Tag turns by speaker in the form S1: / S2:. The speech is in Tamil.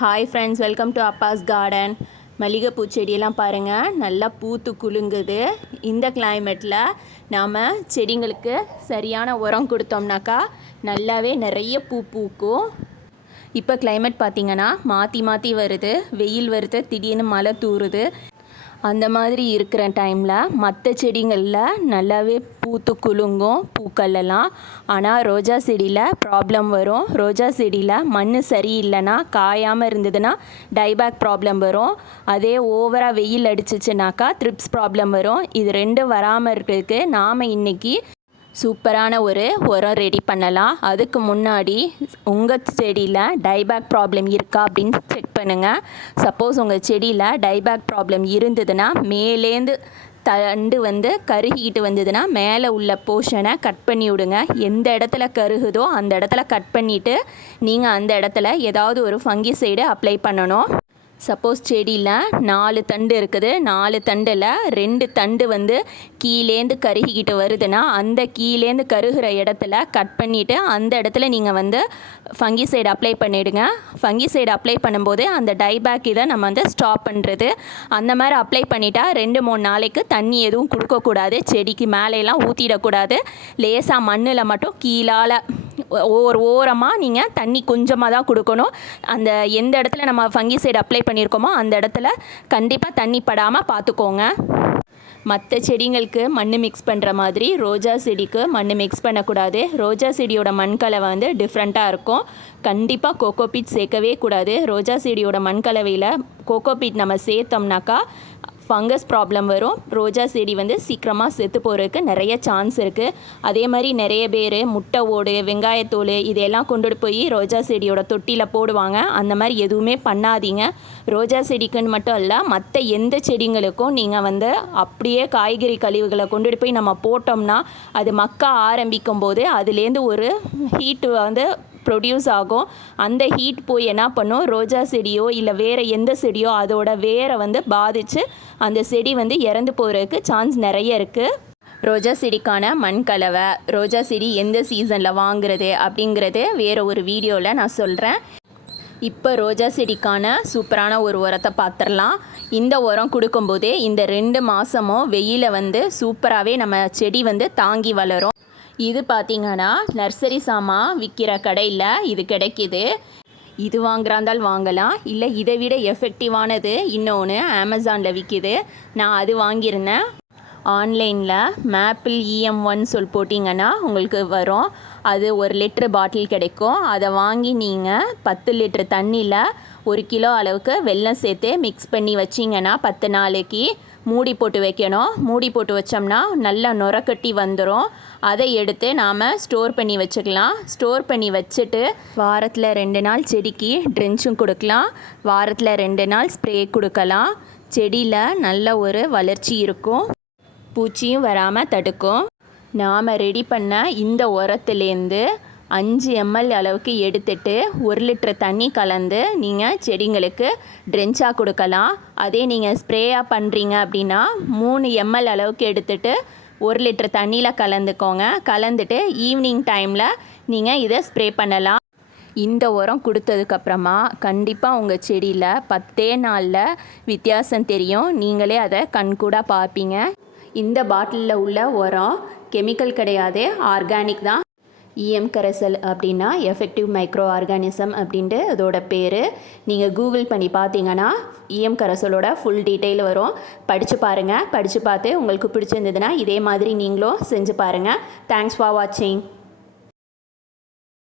S1: Hi friends welcome to Abbas garden மல்லிகைப்பூ செடியெல்லாம் பாருங்கள் நல்லா பூத்து குலுங்குது. இந்த கிளைமேட்டில் நாம் செடிங்களுக்கு சரியான உரம் கொடுத்தோம்னாக்கா நல்லாவே நிறைய பூ பூக்கும். இப்போ கிளைமேட் பார்த்திங்கன்னா மாற்றி மாற்றி வருது. வெயில் வருது திடீர்னு மழை தூறுது அந்த மாதிரி இருக்கிற டைமில் மற்ற செடிங்களில் நல்லாவே பூத்து குலுங்கும் பூக்கள்லாம் ஆனால் ரோஜா செடியில் ப்ராப்ளம் வரும். ரோஜா செடியில் மண் சரியில்லைன்னா காயாமல் இருந்ததுன்னா டைபேக் ப்ராப்ளம் வரும். அதே ஓவராக வெயில் அடிச்சிச்சுனாக்கா த்ரிப்ஸ் ப்ராப்ளம் வரும். இது ரெண்டும் வராமல் இருக்கிறதுக்கு நாம் இன்றைக்கி சூப்பரான ஒரு உரம் ரெடி பண்ணலாம். அதுக்கு முன்னாடி உங்கள் செடியில் டைபேக் ப்ராப்ளம் இருக்கா அப்படின்னு செக் பண்ணுங்கள் சப்போஸ் உங்கள் செடியில் டைபேக் ப்ராப்ளம் இருந்ததுன்னா மேலேந்து தண்டு வந்து கருகிக்கிட்டு வந்ததுன்னா மேலே உள்ள போர்ஷனை கட் பண்ணி விடுங்க. எந்த இடத்துல கருகுதோ அந்த இடத்துல கட் பண்ணிவிட்டு நீங்கள் அந்த இடத்துல ஏதாவது ஒரு ஃபங்கி சைடு அப்ளை பண்ணணும். சப்போஸ் செடியில் நாலு தண்டு இருக்குது நாலு தண்டில் ரெண்டு தண்டு வந்து கீழேந்து கருகிக்கிட்டு வருதுன்னா அந்த கீழேந்து கருகிற இடத்துல கட் பண்ணிவிட்டு அந்த இடத்துல நீங்கள் வந்து ஃபங்கி சைடு அப்ளை பண்ணிவிடுங்க ஃபங்கி சைடு அப்ளை பண்ணும்போது அந்த டைபேக் இதை நம்ம வந்து ஸ்டாப் பண்ணுறது அந்த மாதிரி அப்ளை பண்ணிட்டா ரெண்டு மூணு நாளைக்கு தண்ணி எதுவும் கொடுக்கக்கூடாது. செடிக்கு மேலேலாம் ஊற்றிடக்கூடாது லேசாக மண்ணில் மட்டும் கீழால் ஒரு ஓரமாக நீங்கள் தண்ணி கொஞ்சமாக தான் கொடுக்கணும். அந்த எந்த இடத்துல நம்ம ஃபங்கி சைடு அப்ளை பண்ணியிருக்கோமோ அந்த இடத்துல கண்டிப்பாக தண்ணி படாமல் பார்த்துக்கோங்க மற்ற செடிங்களுக்கு மண் மிக்ஸ் பண்ணுற மாதிரி ரோஜா செடிக்கு மண் மிக்ஸ் பண்ணக்கூடாது. ரோஜா செடியோட மண்கலவை வந்து டிஃப்ரெண்ட்டாக இருக்கும். கண்டிப்பாக கோகோபீட் சேர்க்கவே கூடாது. ரோஜா செடியோட மண்கலவையில் கோகோபீட் நம்ம சேர்த்தோம்னாக்கா ஃபங்கஸ் ப்ராப்ளம் வரும். ரோஜா செடி வந்து சீக்கிரமாக செத்து போகிறதுக்கு நிறைய சான்ஸ் இருக்குது அதே மாதிரி நிறைய பேர் முட்டை ஓடு வெங்காயத்தோல் இதையெல்லாம் கொண்டுட்டு போய் ரோஜா செடியோட தொட்டியில் போடுவாங்க. அந்த மாதிரி எதுவுமே பண்ணாதீங்க. ரோஜா செடிக்குன்னு மட்டும் இல்லை மற்ற எந்த செடிங்களுக்கும் நீங்கள் வந்து அப்படியே காய்கறி கழிவுகளை கொண்டுட்டு போய் நம்ம போட்டோம்னா அது மக்க ஆரம்பிக்கும் போது அதுலேருந்து ஒரு ஹீட்டு வந்து ப்ரொடியூஸ் ஆகும். அந்த ஹீட் போய் என்ன பண்ணும்? ரோஜா செடியோ இல்லை வேறு எந்த செடியோ அதோட வேரை வந்து பாதித்து அந்த செடி வந்து இறந்து போகிறதுக்கு சான்ஸ் நிறைய இருக்குது ரோஜா செடிக்கான மண் கலவை ரோஜா செடி எந்த சீசனில் வாங்குறது அப்படிங்கிறது வேறு ஒரு வீடியோவில் நான் சொல்கிறேன் இப்போ ரோஜா செடிக்கான சூப்பரான ஒரு உரத்தை பார்த்துடலாம் இந்த உரம் கொடுக்கும்போதே இந்த ரெண்டு மாதமும் வெயிலை வந்து சூப்பராகவே நம்ம செடி வந்து தாங்கி வளரும். இது பார்த்திங்கன்னா நர்சரி சாமான் விற்கிற கடையில் இது கிடைக்கிது. இது வாங்குறாந்தால் வாங்கலாம். இல்லை இதை விட எஃபெக்டிவானது இன்னொன்று அமேசானில் விற்கிது நான் அது வாங்கியிருந்தேன். ஆன்லைனில் மேப்பிள் இஎம் ஒன் சொல் போட்டிங்கன்னா உங்களுக்கு வரும். அது ஒரு லிட்ரு பாட்டில் கிடைக்கும். அதை வாங்கி நீங்கள் பத்து லிட்ரு தண்ணியில் ஒரு கிலோ அளவுக்கு வெல்லம் சேர்த்து மிக்ஸ் பண்ணி வச்சிங்கன்னா பத்து நாளைக்கு மூடி போட்டு வைக்கணும். மூடி போட்டு வச்சோம்னா நல்லா நுரக்கட்டி வந்துடும் அதை எடுத்து நாம் ஸ்டோர் பண்ணி வச்சுக்கலாம். ஸ்டோர் பண்ணி வச்சுட்டு வாரத்தில் ரெண்டு நாள் செடிக்கு ட்ரென்ச்சும் கொடுக்கலாம். வாரத்தில் ரெண்டு நாள் ஸ்ப்ரே கொடுக்கலாம். செடியில் நல்ல ஒரு வளர்ச்சி இருக்கும். பூச்சியும் வராமல் தடுக்கும். நாம் ரெடி பண்ண இந்த உரத்துலேருந்து அஞ்சு எம்எல் அளவுக்கு எடுத்துட்டு ஒரு லிட்டர் தண்ணி கலந்து நீங்கள் செடிங்களுக்கு ட்ரென்ச்சாக கொடுக்கலாம். அதே நீங்கள் ஸ்ப்ரேயாக பண்ணுறீங்க அப்படின்னா மூணு எம்எல் அளவுக்கு எடுத்துட்டு ஒரு லிட்டர் தண்ணியில் கலந்துக்கோங்க. கலந்துட்டு ஈவினிங் டைமில் நீங்கள் இதை ஸ்ப்ரே பண்ணலாம். இந்த உரம் கொடுத்ததுக்கப்புறமா கண்டிப்பாக உங்கள் செடியில் பத்தே நாளில் வித்தியாசம் தெரியும். நீங்களே அதை கண்கூடாக பார்ப்பீங்க. இந்த பாட்டிலில் உள்ள உரம் கெமிக்கல் கிடையாது ஆர்கானிக் தான். இஎம் கரைசல் அப்படின்னா எஃபெக்டிவ் மைக்ரோ ஆர்கானிசம் அப்படின்ட்டு அதோட பேர். நீங்கள் கூகுள் பண்ணி பார்த்தீங்கன்னா இஎம் கரசலோட ஃபுல் டீட்டெயில் வரும். படித்து பாருங்கள் படித்து பார்த்து உங்களுக்கு பிடிச்சிருந்ததுன்னா இதே மாதிரி நீங்களும் செஞ்சு பாருங்கள் தேங்க்ஸ் ஃபார் வாட்சிங்